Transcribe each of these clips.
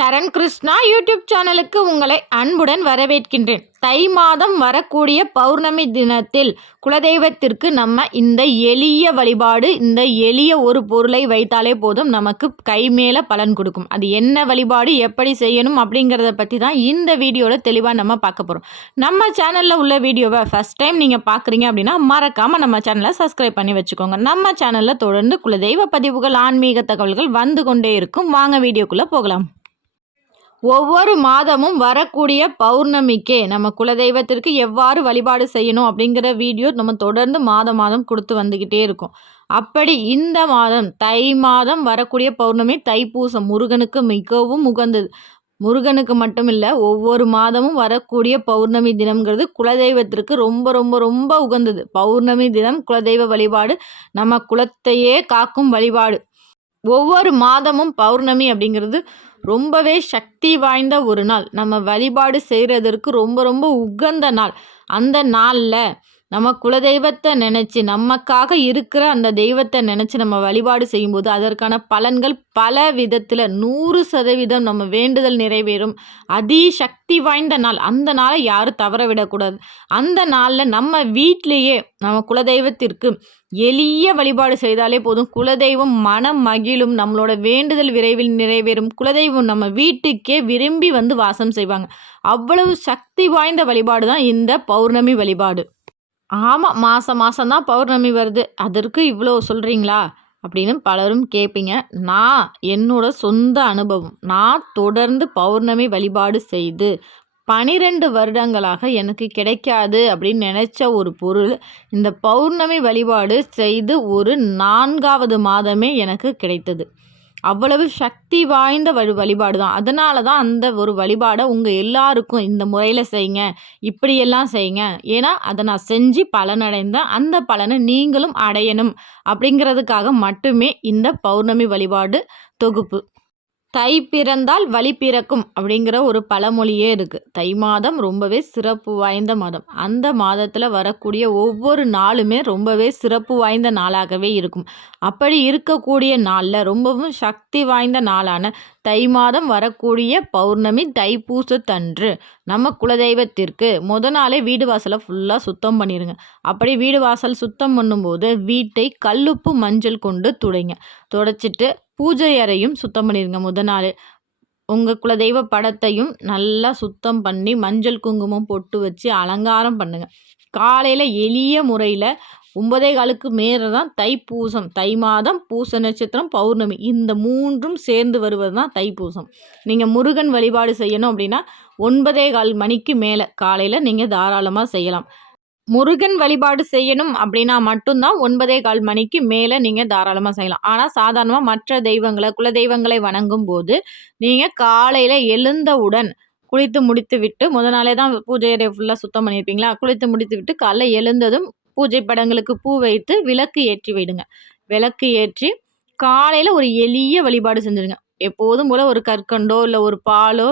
சரண் Krishna YouTube சேனலுக்கு உங்களை அன்புடன் வரவேற்கின்றேன். தை மாதம் வரக்கூடிய பௌர்ணமி தினத்தில் குலதெய்வத்திற்கு நம்ம இந்த எளிய வழிபாடு, இந்த எளிய ஒரு பொருளை வைத்தாலே போதும் நமக்கு கை மேலே பலன் கொடுக்கும். அது என்ன வழிபாடு, எப்படி செய்யணும் அப்படிங்கிறத பற்றி தான் இந்த வீடியோவில் தெளிவாக நம்ம பார்க்க போகிறோம். நம்ம சேனலில் உள்ள வீடியோவை ஃபஸ்ட் டைம் நீங்கள் பார்க்குறீங்க அப்படின்னா மறக்காமல் நம்ம சேனலை சப்ஸ்கிரைப் பண்ணி வச்சுக்கோங்க. நம்ம சேனலில் தொடர்ந்து குலதெய்வ பதிவுகள், ஆன்மீக தகவல்கள் வந்து கொண்டே இருக்கும். வாங்க வீடியோக்குள்ளே போகலாம். ஒவ்வொரு மாதமும் வரக்கூடிய பௌர்ணமிக்கே நம்ம குலதெய்வத்திற்கு எவ்வாறு வழிபாடு செய்யணும் அப்படிங்கிற வீடியோ நம்ம தொடர்ந்து மாதம் கொடுத்து வந்துக்கிட்டே இருக்கோம். அப்படி இந்த மாதம் தை மாதம் வரக்கூடிய பௌர்ணமி தைப்பூசம் முருகனுக்கு மிகவும் உகந்தது. முருகனுக்கு மட்டும் இல்லை, ஒவ்வொரு மாதமும் வரக்கூடிய பௌர்ணமி தினம்ங்கிறது குலதெய்வத்திற்கு ரொம்ப ரொம்ப ரொம்ப உகந்தது. பௌர்ணமி தினம் குலதெய்வ வழிபாடு நம்ம குலத்தையே காக்கும் வழிபாடு. ஒவ்வொரு மாதமும் பௌர்ணமி அப்படிங்கிறது ரொம்பவே சக்தி வாய்ந்த ஒரு நாள். நம்ம வழிபாடு செய்கிறதற்கு ரொம்ப ரொம்ப உகந்த நாள். அந்த நாளில் நம்ம குலதெய்வத்தை நினச்சி, நமக்காக இருக்கிற அந்த தெய்வத்தை நினச்சி நம்ம வழிபாடு செய்யும்போது அதற்கான பலன்கள் பல விதத்தில் 100% நம்ம வேண்டுதல் நிறைவேறும். சக்தி வாய்ந்த நாள். அந்த நாளை யாரும் தவற விடக்கூடாது. அந்த நாளில் நம்ம வீட்டிலேயே நம்ம குலதெய்வத்திற்கு எளிய வழிபாடு செய்தாலே போதும். குலதெய்வம் மனம் மகிழும். நம்மளோட வேண்டுதல் விரைவில் நிறைவேறும். குலதெய்வம் நம்ம வீட்டுக்கே விரும்பி வந்து வாசம் செய்வாங்க. அவ்வளவு சக்தி வாய்ந்த வழிபாடு தான் இந்த பௌர்ணமி வழிபாடு. ஆமாம், மாதம் தான் பௌர்ணமி வருது, அதற்கு இவ்வளோ சொல்கிறீங்களா அப்படின்னு பலரும் கேட்பீங்க. நான் என்னோட சொந்த அனுபவம், நான் தொடர்ந்து பௌர்ணமி வழிபாடு செய்து 12 வருடங்களாக எனக்கு கிடைக்காது அப்படின்னு நினச்ச ஒரு பொருள் இந்த பௌர்ணமி வழிபாடு செய்து ஒரு 4வது மாதமே எனக்கு கிடைத்தது. அவ்வளவு சக்தி வாய்ந்த வழிபாடு தான். அதனால தான் அந்த ஒரு வழிபாடை உங்கள் எல்லாருக்கும் இந்த முறையில் செய்யுங்க, இப்படியெல்லாம் செய்யுங்க, ஏன்னா அதை நான் செஞ்சு பலனடைந்தேன், அந்த பலனை நீங்களும் அடையணும் அப்படிங்கிறதுக்காக மட்டுமே இந்த பௌர்ணமி வழிபாடு தொகுப்பு. தை பிறந்தால் வழி பிறக்கும் அப்படிங்கிற ஒரு பழமொழியே இருக்குது. தை மாதம் ரொம்பவே சிறப்பு வாய்ந்த மாதம். அந்த மாதத்தில் வரக்கூடிய ஒவ்வொரு நாளுமே ரொம்பவே சிறப்பு வாய்ந்த நாளாகவே இருக்கும். அப்படி இருக்கக்கூடிய நாளில் ரொம்பவும் சக்தி வாய்ந்த நாளான தை மாதம் வரக்கூடிய பௌர்ணமி தைப்பூசத்தன்று நம்ம குலதெய்வத்திற்கு நாளே வீடு வாசலை ஃபுல்லாக சுத்தம் பண்ணிடுங்க. அப்படி வீடு வாசல் சுத்தம் பண்ணும்போது வீட்டை கல்லுப்பு மஞ்சள் கொண்டு துடைச்சிட்டு பூஜை அறையும் சுத்தம் பண்ணிடுங்க. நாள் உங்கள் குலதெய்வ படத்தையும் நல்லா சுத்தம் பண்ணி மஞ்சள் குங்குமம் பொட்டு வச்சு அலங்காரம் பண்ணுங்கள். காலையில் எளிய முறையில் 9:15க்கு மேலே தான் தைப்பூசம். தை மாதம் பூச நட்சத்திரம் பௌர்ணமி இந்த 3ம் சேர்ந்து வருவது தான் தைப்பூசம். நீங்கள் முருகன் வழிபாடு செய்யணும் அப்படின்னா 9:15 மணிக்கு மேலே காலையில் நீங்கள் தாராளமாக செய்யலாம். முருகன் வழிபாடு செய்யணும் அப்படின்னா மட்டும்தான் 9:15 மணிக்கு மேலே நீங்கள் தாராளமாக செய்யலாம். ஆனால் சாதாரணமாக மற்ற தெய்வங்களை, குலதெய்வங்களை வணங்கும் போது நீங்கள் காலையில் எழுந்தவுடன் குளித்து முடித்து விட்டு நாளே தான் பூஜை அறையை ஃபுல்லாக சுத்தம் பண்ணியிருப்பீங்களா, குளித்து முடித்து விட்டு காலைல எழுந்ததும் பூஜை படங்களுக்கு பூ வைத்து விளக்கு ஏற்றி விடுங்க. விளக்கு ஏற்றி காலையில் ஒரு எளிய வழிபாடு செஞ்சுருங்க. எப்போதும் போல் ஒரு கற்கண்டோ இல்லை ஒரு பாலோ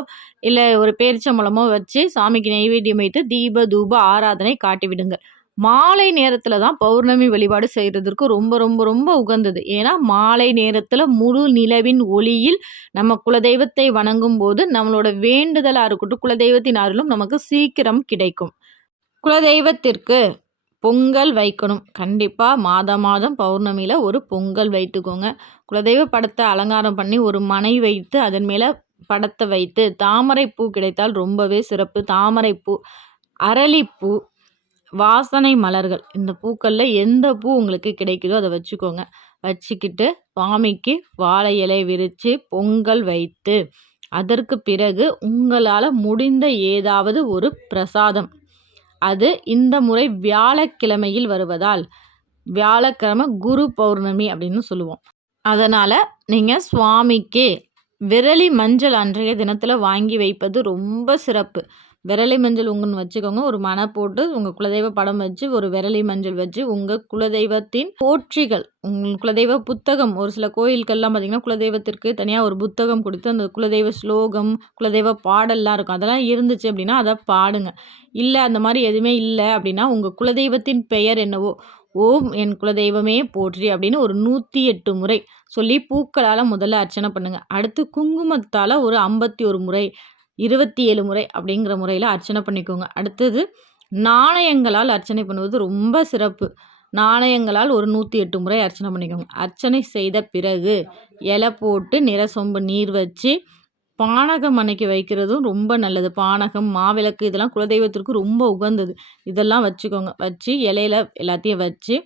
இல்லை ஒரு பேரிச்சம்பழமோ வச்சு சாமிக்கு நெய்வேத்தியம் வைத்து தீப தூப ஆராதனை காட்டிவிடுங்க. மாலை நேரத்தில் தான் பௌர்ணமி வழிபாடு செய்கிறதுக்கு ரொம்ப ரொம்ப ரொம்ப உகந்தது. ஏன்னா மாலை நேரத்தில் முழு நிலவின் ஒளியில் நம்ம குலதெய்வத்தை வணங்கும் போது நம்மளோட வேண்டுதலாக இருக்கட்டும், குலதெய்வத்தின் அருளும் நமக்கு சீக்கிரம் கிடைக்கும். குலதெய்வத்திற்கு பொங்கல் வைக்கணும். கண்டிப்பாக மாதம் பௌர்ணமியில் ஒரு பொங்கல் வைத்துக்கோங்க. குலதெய்வ படத்தை அலங்காரம் பண்ணி ஒரு மனை வைத்து அதன் மேலே படத்தை வைத்து தாமரைப்பூ கிடைத்தால் ரொம்பவே சிறப்பு. தாமரைப்பூ, அரளிப்பூ, வாசனை மலர்கள், இந்த பூக்களில் எந்த பூ உங்களுக்கு கிடைக்குதோ அதை வச்சுக்கோங்க. வச்சுக்கிட்டு சுவாமிக்கு வாழை இலை விரித்து பொங்கல் வைத்து அதற்கு பிறகு உங்களால் முடிந்த ஏதாவது ஒரு பிரசாதம், அது இந்த முறை வியாழக்கிழமையில் வருவதால் வியாழக்கிழமை குரு பௌர்ணமி அப்படின்னு சொல்லுவோம். அதனால் நீங்கள் சுவாமிக்கு விரலி மஞ்சள் அன்றைய தினத்தில் வாங்கி வைப்பது ரொம்ப சிறப்பு. விரலி மஞ்சள் உங்கன்னு வச்சுக்கோங்க. ஒரு மனை போட்டு உங்கள் குலதெய்வ படம் வச்சு ஒரு விரலி மஞ்சள் வச்சு உங்கள் குலதெய்வத்தின் போற்றிகள், உங்கள் குலதெய்வ புத்தகம், ஒரு சில கோயில்கள்லாம் பார்த்திங்கன்னா குலதெய்வத்திற்கு தனியாக ஒரு புத்தகம் கொடுத்து அந்த குலதெய்வ ஸ்லோகம், குலதெய்வ பாடல்லாம் இருக்கும். அதெல்லாம் இருந்துச்சு அப்படின்னா அதை பாடுங்க. இல்லை அந்த மாதிரி எதுவுமே இல்லை அப்படின்னா உங்கள் குலதெய்வத்தின் பெயர் என்னவோ ஓம் என் குலதெய்வமே போற்றி அப்படின்னு ஒரு 108 முறை சொல்லி பூக்களால் முதல்ல அர்ச்சனை பண்ணுங்கள். அடுத்து குங்குமத்தால் ஒரு 51 முறை 27 முறை அப்படிங்கிற முறையில் அர்ச்சனை பண்ணிக்கோங்க. அடுத்தது நாணயங்களால் அர்ச்சனை பண்ணுவது ரொம்ப சிறப்பு. நாணயங்களால் ஒரு 108 முறை அர்ச்சனை பண்ணிக்கோங்க. அர்ச்சனை செய்த பிறகு இலை போட்டு நிறசொம்பு நீர் வச்சு பானகம் அன்னைக்கு வைக்கிறதும் ரொம்ப நல்லது. பானகம், மாவிளக்கு இதெல்லாம் குலதெய்வத்திற்கு ரொம்ப உகந்தது. இதெல்லாம் வச்சுக்கோங்க. வச்சு இலையில எல்லாத்தையும் வச்சு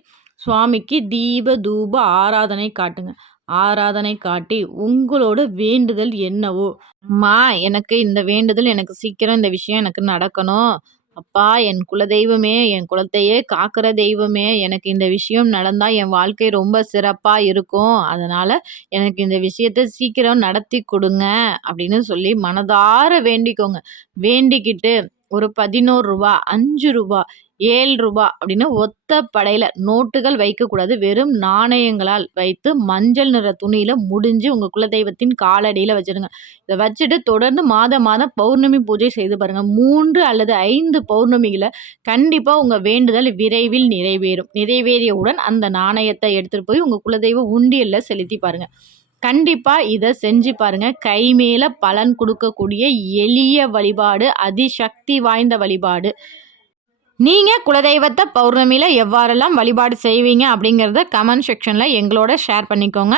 சுவாமிக்கு தீப தூப ஆராதனை காட்டுங்க. ஆராதனை காட்டி உங்களோட வேண்டுதல் என்னவோ, அம்மா எனக்கு இந்த வேண்டுதல் எனக்கு சீக்கிரம் இந்த விஷயம் எனக்கு நடக்கணும். அப்பா என் குலதெய்வமே, என் குலத்தையே காக்கிற தெய்வமே, எனக்கு இந்த விஷயம் நடந்தா என் வாழ்க்கை ரொம்ப சிறப்பா இருக்கும். அதனால எனக்கு இந்த விஷயத்த சீக்கிரம் நடத்தி கொடுங்க அப்படின்னு சொல்லி மனதார வேண்டிக்கோங்க. வேண்டிக்கிட்டு ஒரு ரூ. 11, ரூ. 5, ரூ. 7 அப்படின்னு ஒத்த படையில நோட்டுகள் வைக்கக்கூடாது. வெறும் நாணயங்களால் வைத்து மஞ்சள் நிற துணியில முடிஞ்சு உங்க குலதெய்வத்தின் காலடியில வச்சிடுங்க. இதை வச்சுட்டு தொடர்ந்து மாதம் பௌர்ணமி பூஜை செய்து பாருங்க. 3 அல்லது 5 பௌர்ணமிகளை கண்டிப்பா உங்க வேண்டுதல் விரைவில் நிறைவேறும். நிறைவேறியவுடன் அந்த நாணயத்தை எடுத்துட்டு போய் உங்க குலதெய்வ உண்டியல்ல செலுத்தி பாருங்க. கண்டிப்பா இதை செஞ்சு பாருங்க. கை மேல பலன் கொடுக்கக்கூடிய எளிய வழிபாடு, அதிசக்தி வாய்ந்த வழிபாடு. நீங்கள் குலதெய்வத்தை பௌர்ணமியில் எவ்வாறெல்லாம் வழிபாடு செய்வீங்க அப்படிங்கிறத கமெண்ட் செக்ஷனில் எங்களோட ஷேர் பண்ணிக்கோங்க.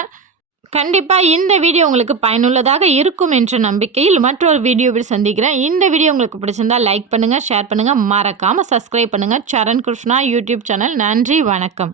கண்டிப்பாக இந்த வீடியோ உங்களுக்கு பயனுள்ளதாக இருக்கும் என்ற நம்பிக்கையில் மற்றொரு வீடியோவில் சந்திக்கிறேன். இந்த வீடியோ உங்களுக்கு பிடிச்சிருந்தால் லைக் பண்ணுங்கள், ஷேர் பண்ணுங்கள், மறக்காமல் சப்ஸ்கிரைப் பண்ணுங்கள். சரண் கிருஷ்ணா யூடியூப் சேனல். நன்றி, வணக்கம்.